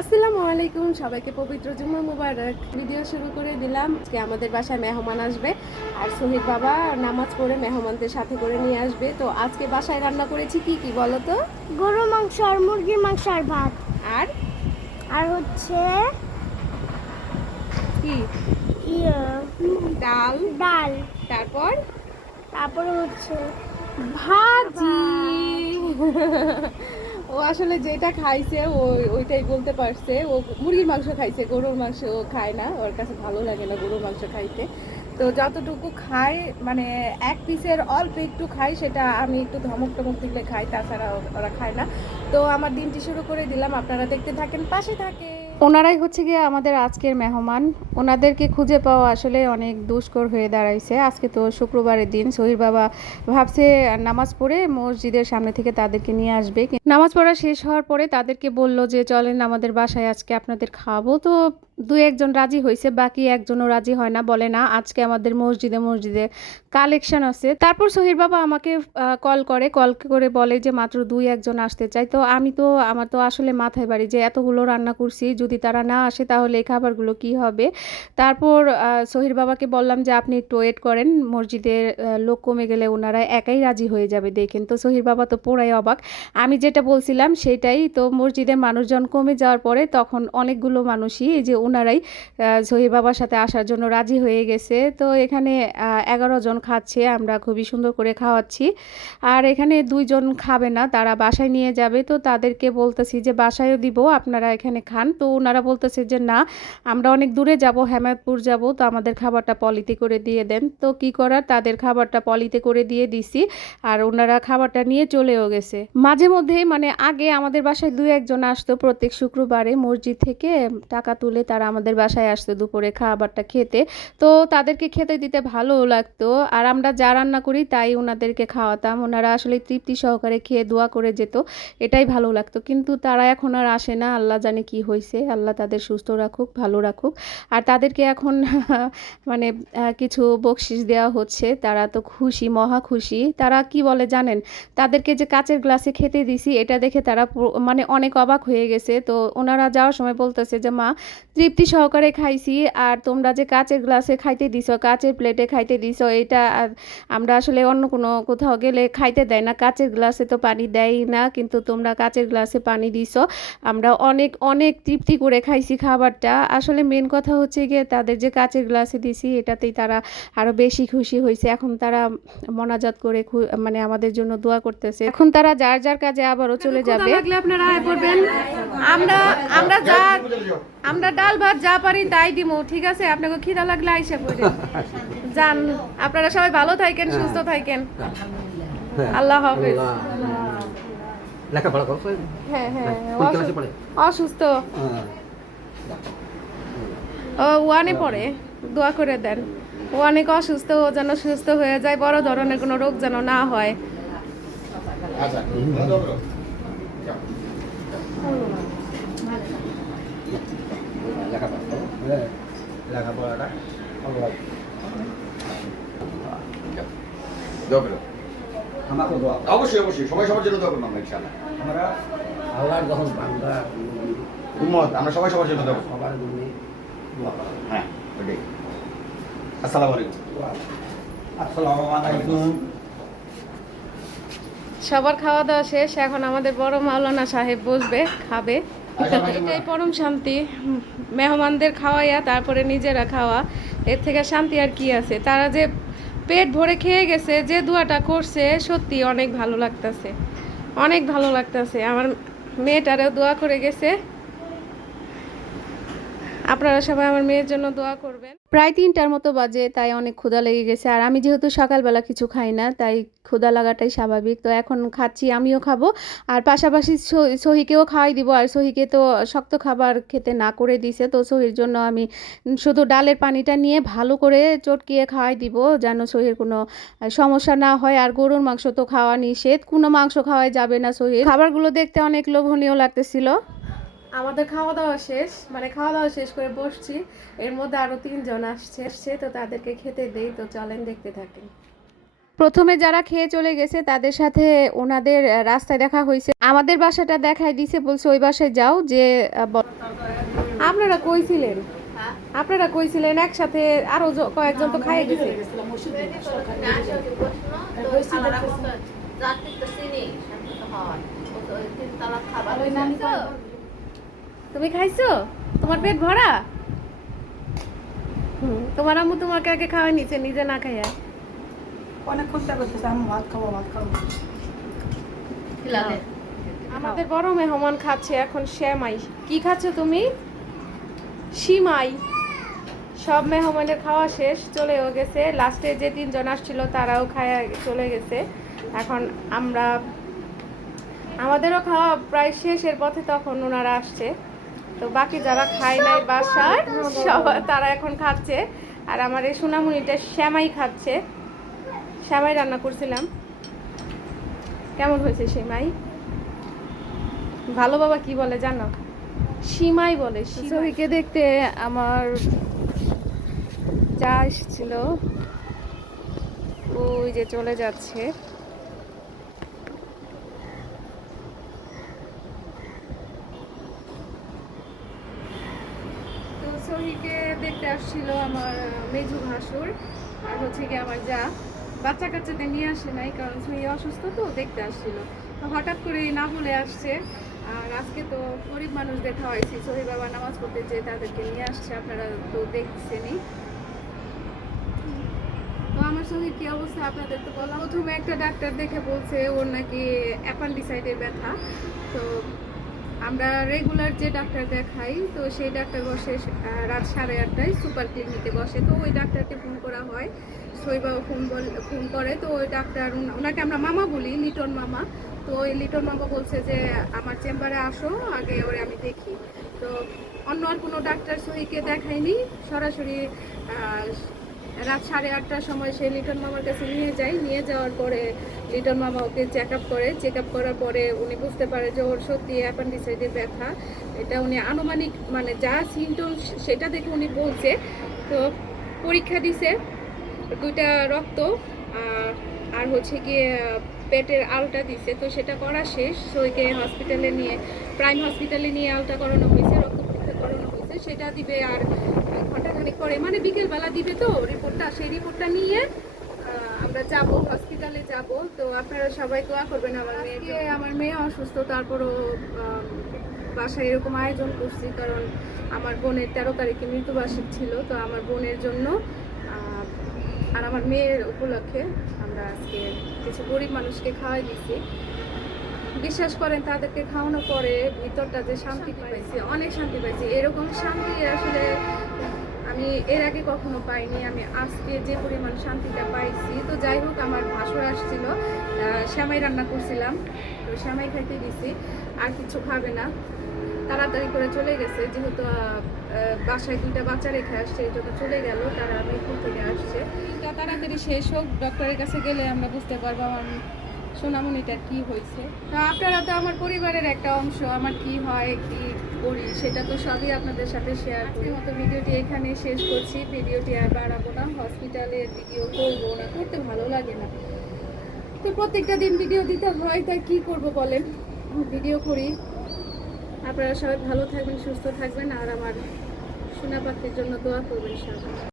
আসসালামু আলাইকুম সবাইকে পবিত্র জুম্মা মুবারক। ভিডিও শুরু করে দিলাম। আজকে আমাদের বাসায় মেহমান আসবে। আর সোহিত বাবা নামাজ পড়ে মেহমানদের সাথে করে নিয়ে আসবে। তো আজকে বাসায় রান্না করেছি কি কি বলো তো? গরু মাংস আর মুরগির মাংস আর ভাত। আর? আর হচ্ছে কি? ইয়ে, ডাল। ডাল। তারপর? তারপরে হচ্ছে ভাজি। ও আসলে যেটা খাইছে, ও ওইটাই বলতে পারছে। ও মুরগির মাংস খাইছে, গরুর মাংস ও খায় না। ওর কাছে ভালো লাগে না গরুর মাংস খাইতে। তো যতটুকু খায় মানে এক পিসের অল্প একটু খাই সেটা আমি একটু ধমক টমক দিলে খাই তাছাড়া ওরা খায় না। তো আমার দিনটি শুরু করে দিলাম। আপনারা দেখতে থাকেন, পাশে থাকে ওনারাই হচ্ছে গিয়ে আমাদের আজকের মেহমান। ওনাদেরকে খুঁজে পাওয়া আসলে অনেক দুষ্কর হয়ে দাঁড়াইছে। আজকে তো শুক্রবারের দিন সহির বাবা ভাবছে নামাজ পড়ে মসজিদের সামনে থেকে তাদেরকে নিয়ে আসবে। নামাজ পড়া শেষ হওয়ার পরে তাদেরকে বলল যে, চলেন আমাদের বাসায় আজকে আপনাদের খাওয়াবো। তো দুই একজন রাজি হয়েছে বাকি একজনও রাজি হয় না, বলে না। আজকে আমাদের মসজিদে মসজিদে কালেকশন আছে। তারপর সহির বাবা আমাকে কল করে কল করে বলে যে মাত্র দুই একজন আসতে চাই। তো আমি তো, আমার তো আসলে মাথায় বাড়ি যে এতগুলো রান্না করছি, যদি তারা না আসে তাহলে এই খাবারগুলো কি হবে? তারপর সহির বাবাকে বললাম যে আপনি একটু ওয়েট করেন মসজিদের লোক কমে গেলে ওনারা একাই রাজি হয়ে যাবে, দেখেন। তো সহির বাবা তো পুরাই অবাক। আমি যেটা বলছিলাম সেটাই, তো মসজিদের মানুষজন কমে যাওয়ার পরে তখন অনেকগুলো মানুষই এই যে ওনারাই সহির বাবার সাথে আসার জন্য রাজি হয়ে গেছে। তো এখানে এগারো জন খাচ্ছে, আমরা খুবই সুন্দর করে খাওয়াচ্ছি। আর এখানে দুইজন খাবে না, তারা বাসায় নিয়ে যাবে। তো তাদেরকে বলতেছি যে, বাসায়ও দিব, আপনারা এখানে খান। তো ওনারা বলতেছে যে, না, আমরা অনেক দূরে যাব, হেমায়তপুর যাব। তো আমাদের খাবারটা পলিতে করে দিয়ে দেন। তো কি করার, তাদের খাবারটা পলিতে করে দিয়ে দিছি। আর ওনারা খাবারটা নিয়ে চলেও গেছে। মাঝে মধ্যে মানে আগে আমাদের বাসায় দুই একজন আসতো প্রত্যেক শুক্রবারে মসজিদ থেকে টাকা তুলে তারা আমাদের বাসায় আসতো দুপুরে খাবারটা খেতে। তো তাদেরকে খেতে দিতে ভালোও লাগতো। আর আমরা যা রান্না করি তাই ওনাদেরকে খাওয়াতাম। ওনারা আসলে তৃপ্তি সহকারে খেয়ে দোয়া করে যেত। এটাই ভালো লাগতো। কিন্তু তারা এখন আর আসে না। আল্লাহ জানে কি হয়েছে আল্লাহ তাদের সুস্থ রাখুক, ভালো রাখুক। আর তাদেরকে এখন মানে কিছু বকশিস দেওয়া হচ্ছে। তারা তো খুশি, মহা খুশি। তারা কি বলে জানেন? তাদেরকে যে কাচের গ্লাসে খেতে দিছি, এটা দেখে তারা মানে অনেক অবাক হয়ে গেছে। তো ওনারা যাওয়ার সময় বলতেছে যে, মা তৃপ্তি সহকারে খাইছি। আর তোমরা যে কাচের গ্লাসে খাইতে দিছো কাচের প্লেটে খাইতে দিছো এটা আর আমরা আসলে অন্য কোনো কোথাও গেলে খাইতে দেয় না। কাচের গ্লাসে তো পানি দেয় না কিন্তু তোমরা কাচের গ্লাসে পানি দিছো। আমরা অনেক অনেক তৃপ্তি করে খাইছি খাবারটা। আসলে মেন কথা হচ্ছে গিয়ে তাদের যে কাচের গ্লাসে দিছি এটাতেই তারা আরও বেশি খুশি হয়েছে এখন তারা মনাজাত করে মানে আমাদের জন্য দোয়া করতেছে। এখন তারা যার যার কাজে আবারও চলে যাবে। লাগলে আপনারা আয় আমরা আমরা যা আমরা ডাল ভাত যা পারি তাই দিমু ঠিক আছে? আপনাকে খিদা লাগলে আইসা পড়ে। যান আপনারা সবাই ভালো থাকেন সুস্থ থাকেন। আল্লাহ হাফেজ। লেখাপড়া করছ হ্যাঁ হ্যাঁ পড়ে? অসুস্থ। ও ওয়ানে পড়ে দোয়া করে দেন। ও অনেক অসুস্থ ও যেন সুস্থ হয়ে যায় বড় ধরনের কোনো রোগ যেন না হয়। লেখাপড়া করো লেখাপড়াটা। অবশ্যই অবশ্যই। সবাই সবার জন্য দোয়া করব আমরা ইনশাআল্লাহ। আমরা আল্লাহর যখন বান্দা উম্মত আমরা সবাই সবার জন্য দোয়া সবার জন্য হ্যাঁ ওইটাই। আসসালামু আলাইকুম। আসসালামু। আলাইকুম সবার খাওয়া দাওয়া শেষ। এখন আমাদের বড় মাওলানা সাহেব বসবে খাবে। এটাই পরম শান্তি। মেহমানদের খাওয়াইয়া, তারপরে নিজেরা খাওয়া। এর থেকে শান্তি আর কি আছে? তারা যে পেট ভরে খেয়ে গেছে, যে দুয়াটা করছে, সত্যি অনেক ভালো লাগতেছে। অনেক ভালো লাগতেছে। আমার মেয়েটারও দোয়া করে গেছে। আপনারা সবাই আমার মেয়ের জন্য দোয়া করবেন। প্রায় তিনটার মতো বাজে, তাই অনেক ক্ষুধা লেগে গেছে। আর আমি যেহেতু সকালবেলা কিছু খাই না, তাই ক্ষুধা লাগাটাই স্বাভাবিক। তো এখন খাচ্ছি, আমিও খাব। আর পাশাপাশি সহি- সহিকেও খাওয়াই দিব। আর সহিকে তো শক্ত খাবার খেতে না করে দিছে। তো সহির জন্য আমি শুধু ডালের পানিটা নিয়ে ভালো করে চটকিয়ে খাওয়াই দিব, যেন সহির কোনো সমস্যা না হয়। আর গরুর মাংস তো খাওয়া নিষেধ। কোনো মাংস খাওয়াই যাবে না সহির। খাবারগুলো দেখতে অনেক লোভনীয় লাগতেছিল। আমাদের খাওয়া দাওয়া শেষ মানে খাওয়া দাওয়া শেষ করে বসছি। এর মধ্যে আরও তিনজন আসছে আসছে তো তাদেরকে খেতে দেই তো চলেন দেখতে থাকেন প্রথমে যারা খেয়ে চলে গেছে তাদের সাথে ওনাদের রাস্তায় দেখা হয়েছে। আমাদের বাসাটা দেখাই দিছে বলছে ওই বাসায় যাও যে আপনারা কইছিলেন আপনারা কইছিলেন একসাথে আরও কয়েকজন তো খাইয়ে গেছে তুমি খাইছো? তোমার পেট ভরা? হুম, তোমার আম্মু তোমাকে আগে খাওয়া নিচে নিজে না খাইয়া। অনেকক্ষণ করতেছে আমি ভাত খাব ভাত খাব। আমাদের বড় মেহমান খাচ্ছে এখন শ্যামাই। কি খাচ্ছ তুমি? সিমাই। সব মেহমানের খাওয়া শেষ চলেও গেছে। লাস্টে যে তিনজন আসছিল তারাও খায়া চলে গেছে। এখন আমরা আমাদেরও খাওয়া প্রায় শেষের পথে তখন ওনারা আসছে। তো বাকি যারা খায় নাই বাসার সব তারা এখন খাচ্ছে। আর আমার এই সোনামুনিটা শ্যামাই খাচ্ছে। শ্যামাই রান্না করছিলাম। কেমন হয়েছে সেমাই ভালো বাবা কি বলে জানো? সীমাই বলে ছবিকে দেখতে আমার যা এসেছিল ওই যে চলে যাচ্ছে তো সহিকে দেখতে আসছিল আমার মেজু ভাসুর আর হচ্ছে কি আমার যা। বাচ্চা কাচ্চাদের নিয়ে আসে নাই, কারণ সহি অসুস্থ তো, দেখতে আসছিল। তো হঠাৎ করে না বলে আসছে। আর আজকে তো গরিব মানুষ মানুষদের খাওয়াইছি, সহি বাবা নামাজ পড়তে যে তাদেরকে নিয়ে আসছে, আপনারা তো দেখছেনই। তো আমার সঙ্গে কী অবস্থা আপনাদের তো বলা প্রথমে একটা ডাক্তার দেখে বলছে ওর নাকি অ্যাপান্ডিসাইডের ব্যথা। তো আমরা রেগুলার যে ডাক্তার দেখাই, তো সেই ডাক্তার বসে রাত সাড়ে আটটায় সুপার ক্লিনিকে বসে। তো ওই ডাক্তারকে ফোন করা হয়। শৈবাও ফোন বল ফোন করে। তো ওই ডাক্তার ওনাকে আমরা মামা বলি, লিটন মামা। তো ওই লিটন মামা বলছে যে, আমার চেম্বারে আসো, আগে ওরে আমি দেখি। তো অন্য আর কোনো ডাক্তার সহিকে দেখাইনি। সরাসরি রাত সাড়ে আটটার সময় সেই লিটন মামার কাছে নিয়ে যাই নিয়ে যাওয়ার পরে লিটন মামা ওকে চেক আপ করে। চেক আপ করার পরে উনি বুঝতে পারে যে ওর সত্যি অ্যাপেন্ডিসাইডের ব্যথা। এটা উনি আনুমানিক মানে যা সিমটম সেটা দেখে উনি বলছে। তো পরীক্ষা দিছে দুইটা রক্ত আর হচ্ছে গিয়ে পেটের আলটা দিছে। তো সেটা করা শেষ। সইকে হসপিটালে নিয়ে প্রাইম হসপিটালে নিয়ে আলটা করানো হয়েছে, রক্ত পরীক্ষা করানো হয়েছে। সেটা দিবে আর ঘন্টাখানিক পরে মানে বিকেলবেলা দিবে তো রিপোর্টটা সেই রিপোর্টটা নিয়ে আমরা যাব হসপিটালে যাব। তো আপনারা সবাই দোয়া করবেন আমার মেয়েকে আমার মেয়ে অসুস্থ তারপরও বাসায় এরকম আয়োজন করছি কারণ আমার বোনের তেরো তারিখে মৃত্যুবার্ষিক ছিল তো আমার বোনের জন্য আর আমার মেয়ের উপলক্ষে আমরা আজকে কিছু গরিব মানুষকে খাওয়াই দিছি। বিশ্বাস করেন তাদেরকে খাওয়ানোর পরে ভিতরটা যে শান্তি পাইছি। অনেক শান্তি পাইছি। এরকম শান্তি আসলে আমি এর আগে কখনো পাইনি, আমি আজকে যে পরিমাণ শান্তিটা পাইছি, তো যাই হোক আমার ভাসুর আসছিল শ্যামাই রান্না করছিলাম, তো শ্যামাই খাইতে গেছি, আর কিছু খাবে না। তাড়াতাড়ি করে চলে গেছে, যেহেতু বাসায় দুইটা বাচ্চা রেখে আসছে, এই জন্য চলে গেল, তারা মিরপুর থেকে আসছে। তাড়াতাড়ি শেষ হোক, ডক্টরের কাছে গেলে আমরা বুঝতে পারব আমার সোনামণিটার কি হয়েছে। তা আপনারা তো আমার পরিবারের একটা অংশ, আমার কি হয়, কি করি, সেটা তো সবই আপনাদের সাথে শেয়ার করি। মতো ভিডিওটি এখানে শেষ করছি। ভিডিওটি আর বাড়াবো না। হসপিটালের ভিডিও করব না। করতে ভালো লাগে না। তো প্রত্যেকটা দিন ভিডিও দিতে হয়, তা কি করব বলেন? ভিডিও করি। আপনারা সবাই ভালো থাকবেন, সুস্থ থাকবেন। আর আমার সোনাপাতির জন্য দোয়া করবেন সবাই